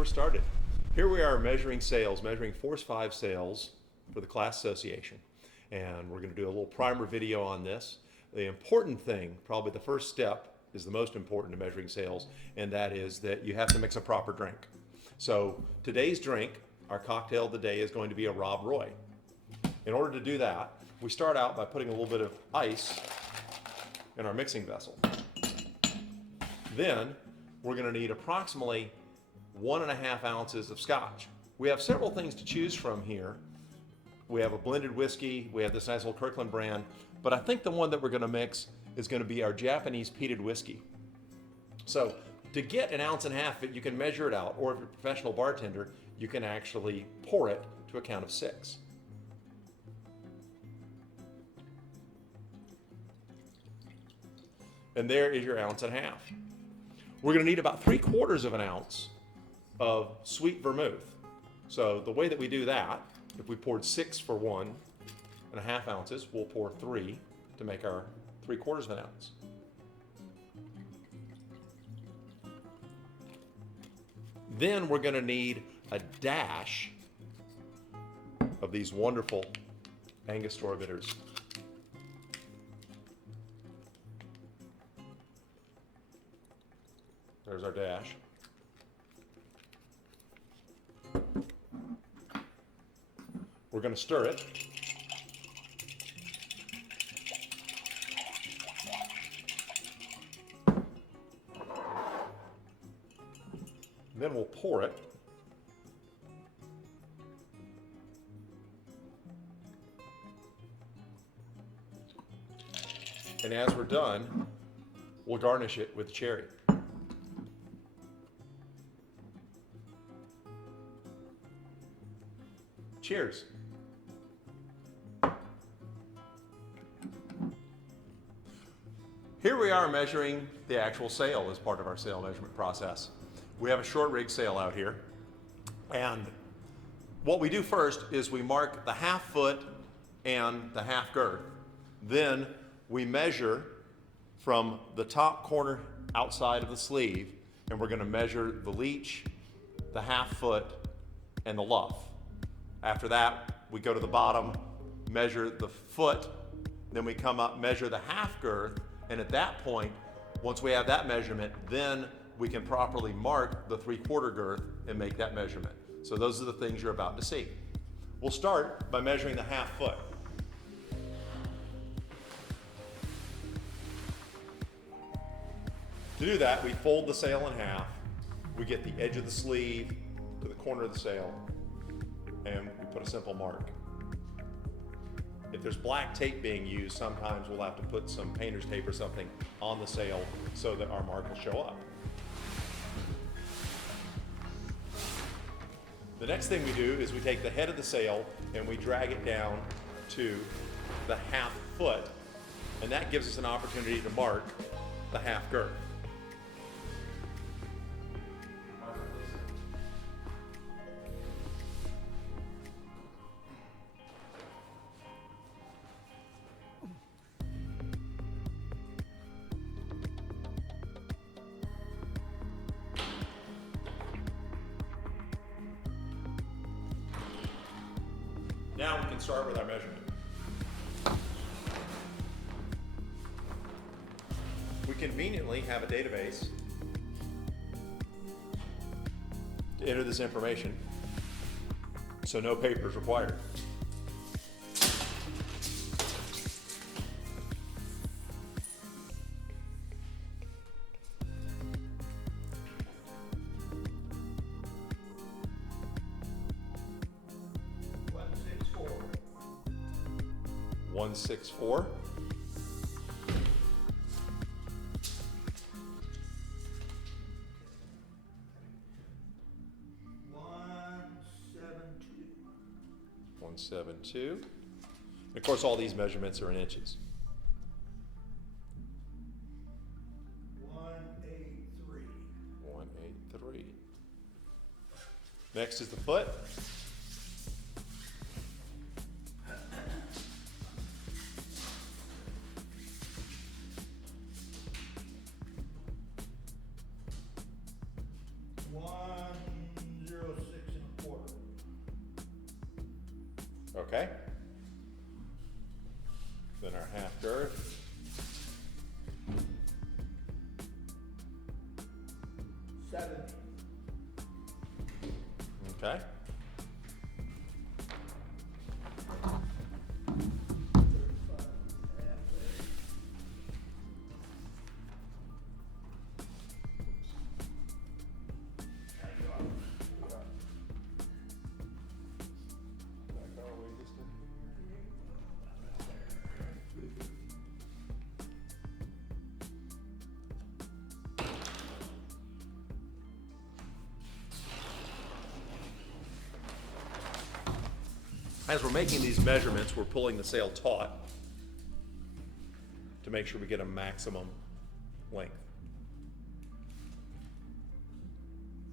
we're started. Here we are measuring sales, measuring Force 5 sales for the class association. And we're going to do a little primer video on this. The important thing, probably the first step, is the most important to measuring sales, and that is that you have to mix a proper drink. So today's drink, our cocktail of the day, is going to be a Rob Roy. In order to do that, we start out by putting a little bit of ice in our mixing vessel. Then we're going to need approximately 1.5 ounces of scotch. We have several things to choose from here. We have a blended whiskey, we have this nice little Kirkland brand, but I think the one that we're going to mix is going to be our Japanese peated whiskey. So to get 1.5 ounces, you can measure it out, or if you're a professional bartender, you can actually pour it to a count of 6. And there is your 1.5 ounces. We're going to need about 3/4 ounce of sweet vermouth. So the way that we do that, if we poured 6 for 1.5 ounces, we'll pour 3 to make our 3/4 ounce. Then we're going to need a dash of these wonderful Angostura bitters. There's our dash. We're going to stir it. Then we'll pour it. And as we're done, we'll garnish it with cherry. Cheers. Here we are measuring the actual sail as part of our sail measurement process. We have a short rig sail out here, and what we do first is we mark the 1/2 foot and the 1/2 girth. Then we measure from the top corner outside of the sleeve, and we're going to measure the leech, the 1/2 foot, and the luff. After that, we go to the bottom, measure the foot, then we come up, measure the 1/2 girth, and at that point, once we have that measurement, then we can properly mark the 3/4 girth and make that measurement. So those are the things you're about to see. We'll start by measuring the 1/2 foot. To do that, we fold the sail in half, we get the edge of the sleeve to the corner of the sail, and we put a simple mark. If there's black tape being used, sometimes we'll have to put some painter's tape or something on the sail so that our mark will show up. The next thing we do is we take the head of the sail and we drag it down to the 1/2 foot, and that gives us an opportunity to mark the 1/2 girth. Now we can start with our measurement. We conveniently have a database to enter this information, so no paper is required. One six four. 172. And of course, all these measurements are in inches. 183. 183. Next is the foot. 1 Okay. Then our half girth. Okay. As we're making these measurements, we're pulling the sail taut to make sure we get a maximum length.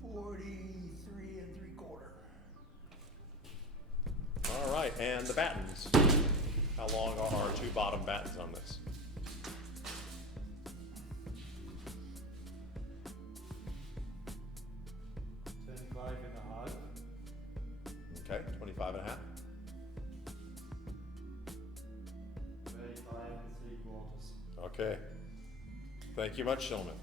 43 3/4. All right, and the battens. How long are our two bottom battens on this? 25 Okay, 25 and a half. 3/4. Okay. Thank you much, gentlemen.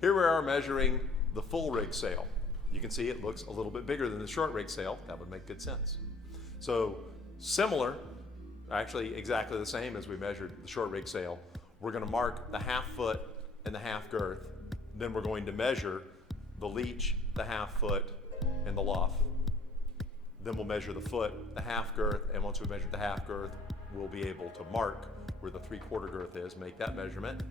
Here we are measuring the full rig sail. You can see it looks a little bit bigger than the short rig sail. That would make good sense. So similar, actually exactly the same as we measured the short rig sail. We're going to mark the half foot and the half girth. Then we're going to measure the leech, the half foot, and the loft. Then we'll measure the foot, the half girth, and once we've measured the half girth, we'll be able to mark where the 3/4 girth is, make that measurement,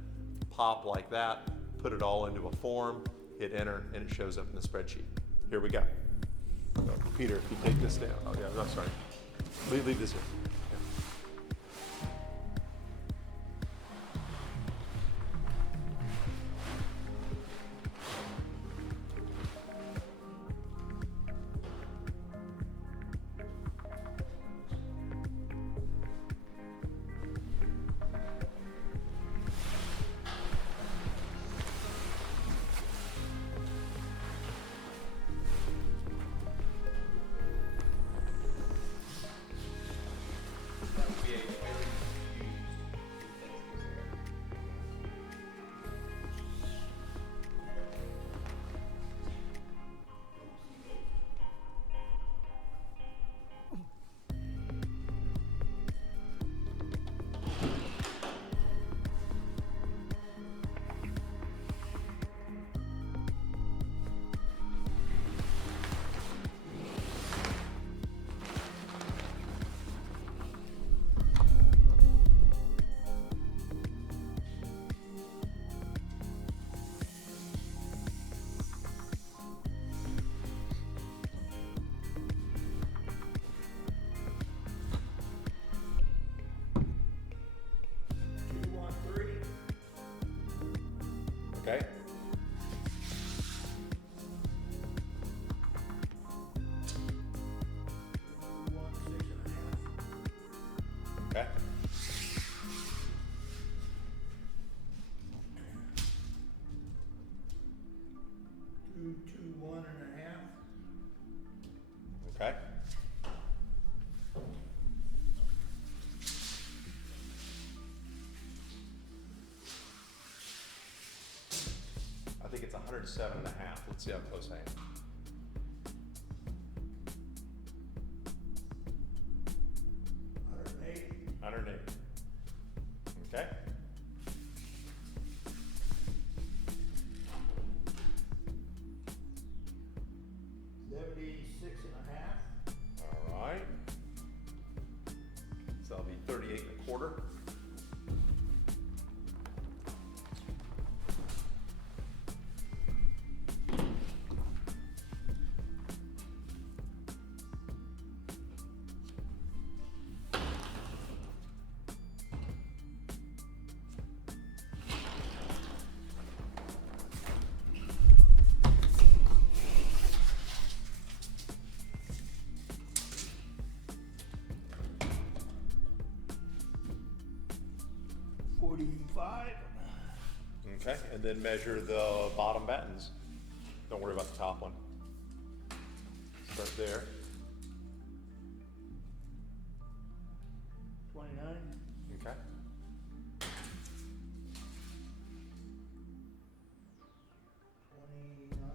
pop like that, put it all into a form, hit enter, and it shows up in the spreadsheet. Here we go. Peter, if you take this down. Oh yeah, I'm sorry. Leave this here. Okay. Okay. 221 1/2. Okay. I think it's 107 and a half. Let's see how close I am. 108. 108. Okay. 76 1/2. All right. So that'll be 38 1/4. Okay, and then measure the bottom battens. Don't worry about the top one. start there. 29. Okay. 29.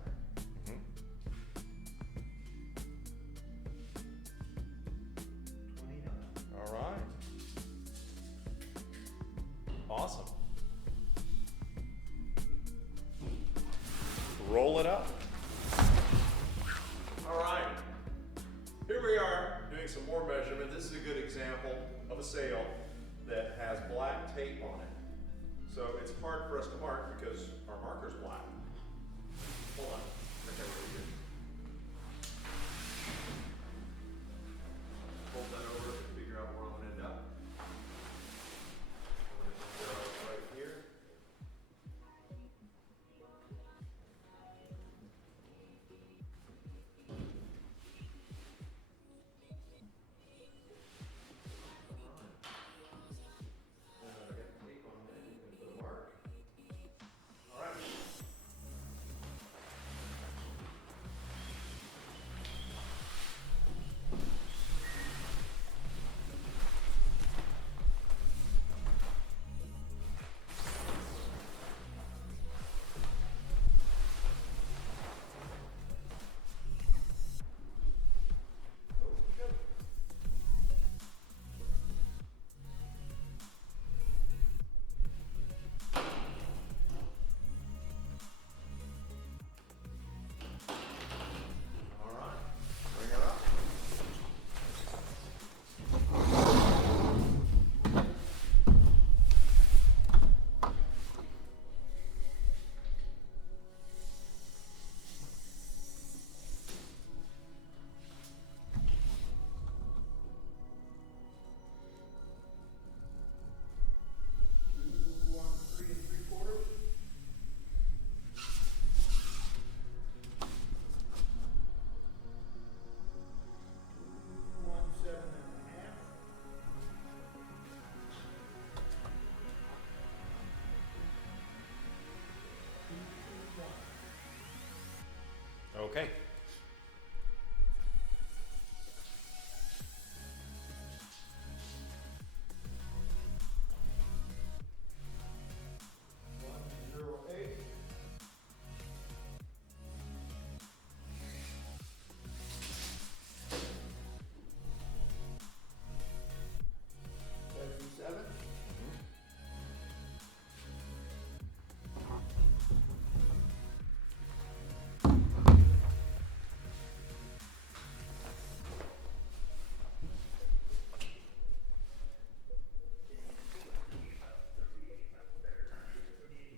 Mhm. 29. All right. Awesome. Roll it up. All right. Here we are doing some more measurement. This is a good example of a sail that has black tape on it. So it's hard for us to mark because our marker's black. Hold on. Okay, right here. Fold that over and figure out where I'm going to end up. I'm going to go right here. I got tape on that. You can put a mark. All right. All right, bring it up. Two, 1, 3 3/4. 2, 1, 7 1/2. 2, 2, 1. Okay.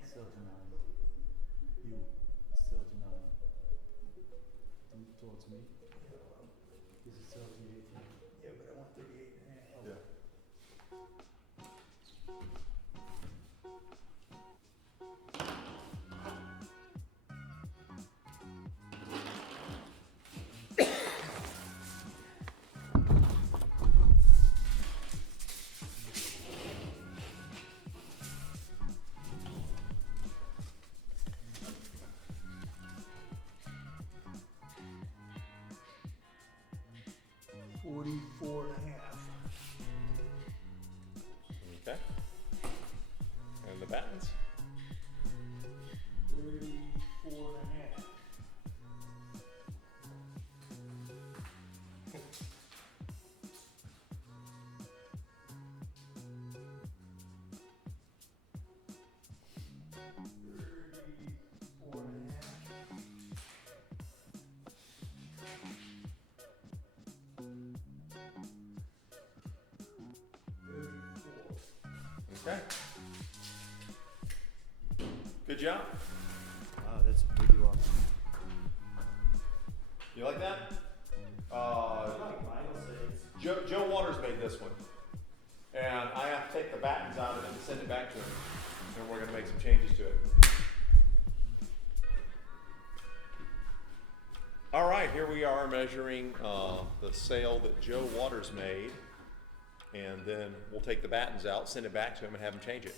It's 39. You. It's 39. Towards me. This is 38. Yeah, but I want 38 and a half. Yeah. Forty-four and a half. Okay. And the battens. 34 and a half. Okay. Good job. Wow, that's pretty awesome. You like that? Joe Waters made this one. And I have to take the battens out of it and send it back to him. And we're going to make some changes to it. All right, here we are measuring the sail that Joe Waters made. And then we'll take the battens out, send it back to him, and have him change it.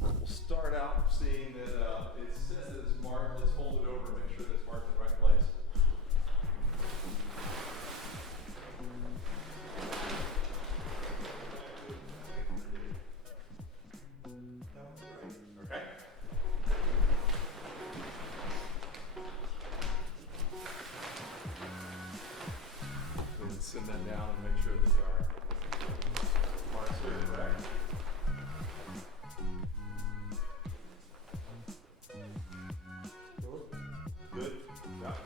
We'll start out seeing that it says that it's marked. Let's hold it over and make sure that it's marked in the right place. Okay. And send that down and make sure that our marks are correct. Good. Got it.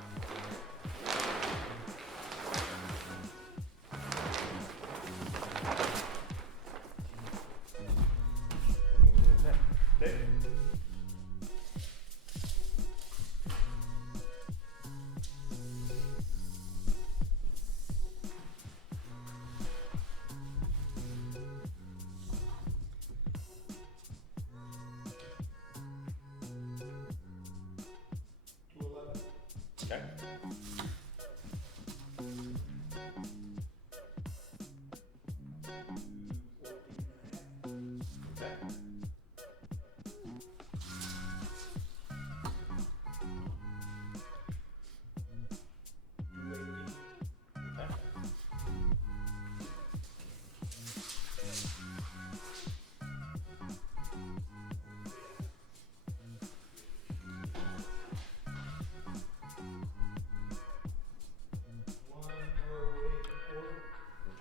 Okay. Okay. Okay.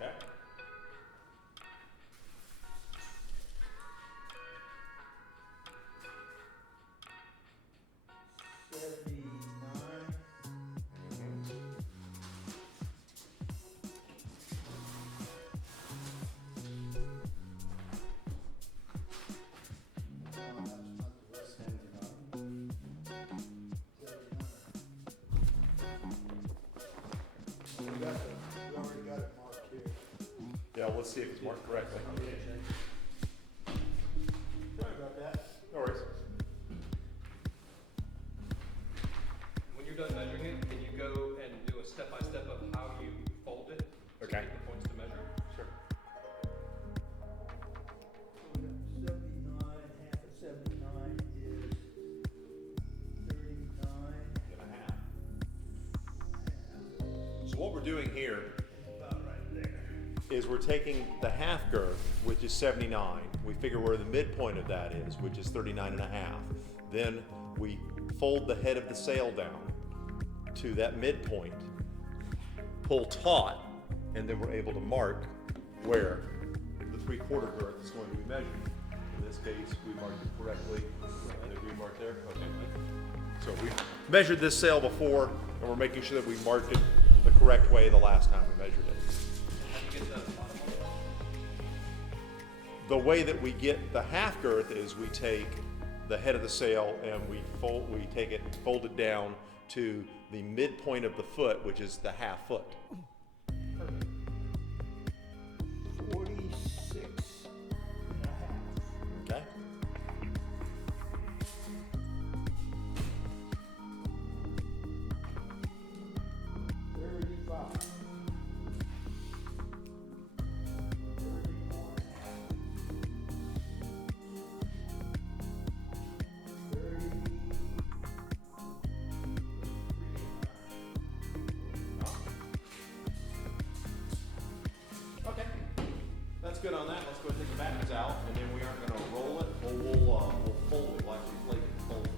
Okay. Okay. We already got it marked here. Yeah, let's see if it's marked correctly. Sorry about that. No worries. When you're done measuring it, can you go and do a step-by-step of how you fold it? So Okay. you get the points to measure. Sure. So we got 79, half of 79 is 39. And a half. So what we're doing here About right there. is we're taking the half girth, which is 79. We figure where the midpoint of that is, which is 39 and a half. Then we fold the head of the sail down to that midpoint, pull taut, and then we're able to mark where the 3/4 girth is going to be measured. In this case, we marked it correctly. And if we mark there, okay. So we measured this sail before, and we're making sure that we marked it the correct way the last time we measured it. How do you get the bottom of it? The way that we get the half girth is we take the head of the sail and we take it, fold it down to the midpoint of the foot, which is the half foot. 46 and a half. Okay? Okay, that's good on that. Let's go ahead and take the battens out, and then we aren't going to roll it, or we'll fold it. We'll actually flake it and fold it.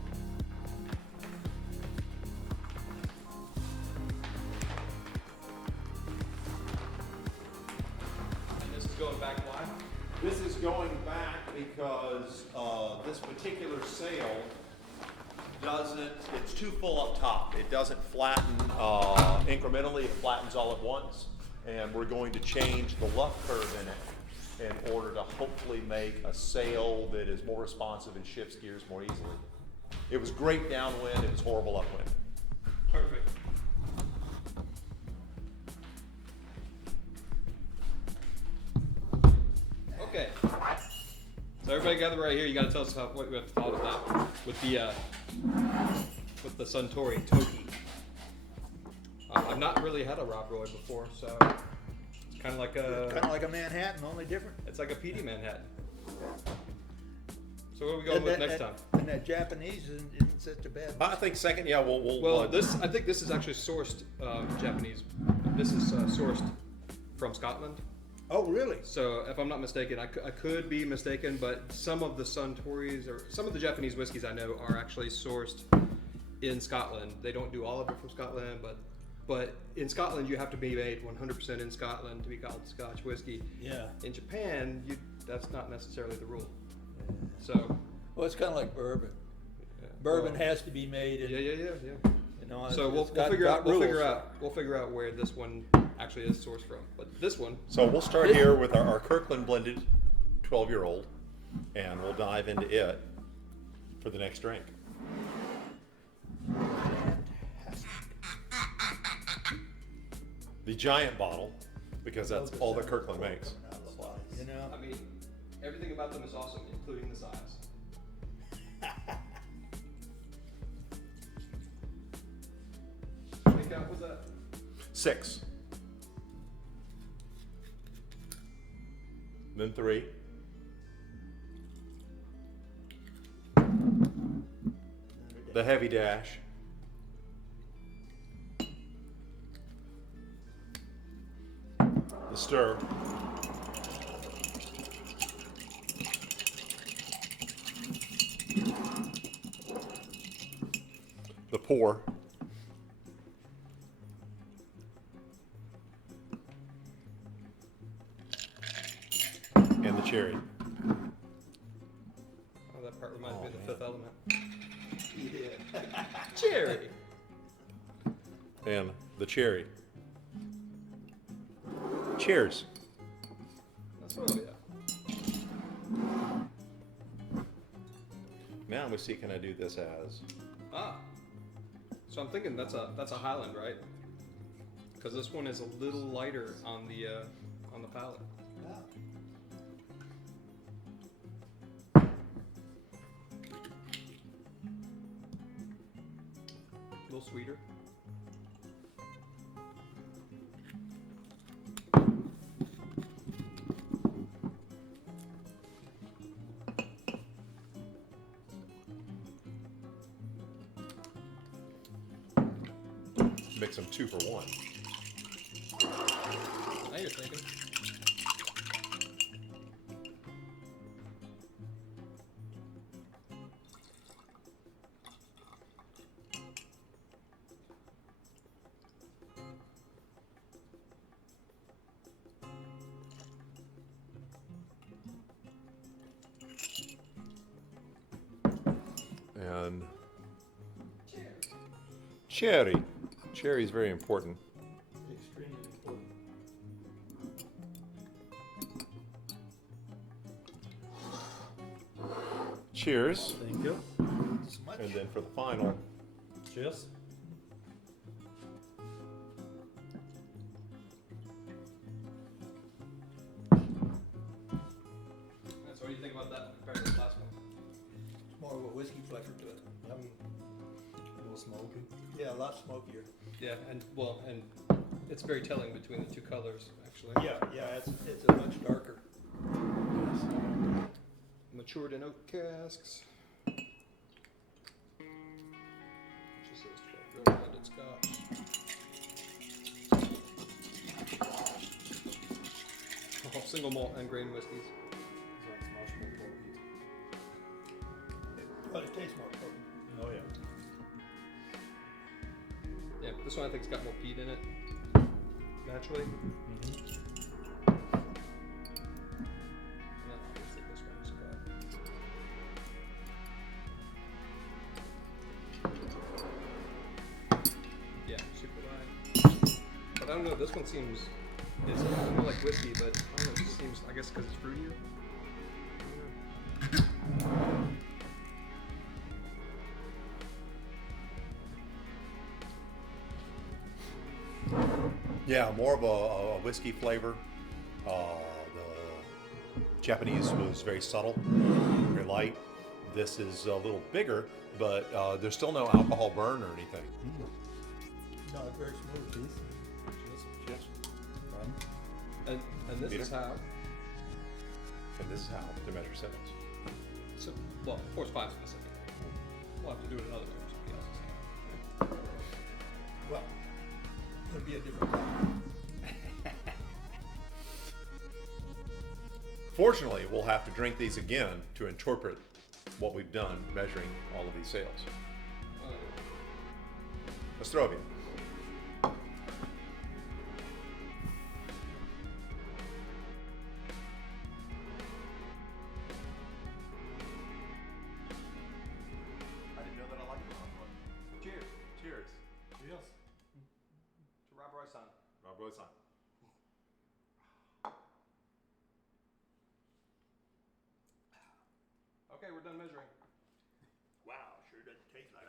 And this is going back why? This is going back because this particular sail doesn't, it's too full up top. It doesn't flatten incrementally, it flattens all at once. And we're going to change the luff curve in it in order to hopefully make a sail that is more responsive and shifts gears more easily. It was great downwind, it was horrible upwind. Perfect. Okay. So everybody gather right here. You gotta tell us what we have to follow with that. With the Suntory Toki. I've not really had a Rob Roy before, so it's kind of like Kind of like a Manhattan, only different. it's like a PD Manhattan. So what are we going with next time? And that Japanese isn't such a bad. I think second, yeah, we'll Well, I think this is actually sourced Japanese. This is sourced from Scotland. Oh, really? So if I'm not mistaken, I could be mistaken, but some of the Suntories or some of the Japanese whiskeys I know are actually sourced in Scotland. They don't do all of it from Scotland, but in Scotland you have to be made 100% in Scotland to be called Scotch whiskey. Yeah. In Japan, that's not necessarily the rule. So Well, it's kind of like bourbon. yeah, Bourbon well, has to be made in, yeah. you know. So we'll figure out where this one actually is sourced from. But this one, So we'll start here with our Kirkland blended 12-year-old, and we'll dive into it for the next drink. The giant bottle, because that's all that Kirkland makes. You know. I mean, everything about them is awesome, including the size. How many count was that? 6. Then 3. The heavy dash. The stir. The pour. And the cherry. Oh, that part reminds me of the man. Fifth Element. Yeah. Cherry. And the cherry. Cheers. That's what. Yeah. Now we see, can I do this as? Ah. So I'm thinking that's a Highland, right? Because this one is a little lighter on the palate. A little sweeter. Mix them 2 for 1. Now you're thinking. And cherry. Cherry is very important. Extremely important. Cheers. Thank you. So much. And then for the final, Cheers. So what do you think about that compared to the last one? It's more of a whiskey flavor to it. Yep. A little smoky. Yeah, a lot smokier. Yeah, and it's very telling between the two colors, actually. Yeah, it's a much darker. Matured in oak casks. Just says 12 blended Scotch. Oh, single malt and grain whiskeys. This one's much more potent. But it tastes more potent. Oh yeah. Yeah, this one I think's got more peat in it. Naturally. Mm-hmm. And then obviously this one's got. Yeah, super light. But I don't know, this one seems. It's more like whiskey, but I don't know, it just seems, I guess because it's fruitier. I don't know. yeah, more of a whiskey flavor. The Japanese was very subtle, very light. This is a little bigger, but there's still no alcohol burn or anything. No, it's very smooth. Cheers. And this Peter? is how. And this is how to measure sinners. So, well, horse 5 specifically. We'll have to do it another way for somebody else's. Well, it'll be a different time. Fortunately, we'll have to drink these again to interpret what we've done measuring all of these sales. Ostrovia. I didn't know that I liked it. Cheers Cheers. Yes. to Rob Roy's son. Rob Royson. Okay, we're done measuring. Wow, sure doesn't taste like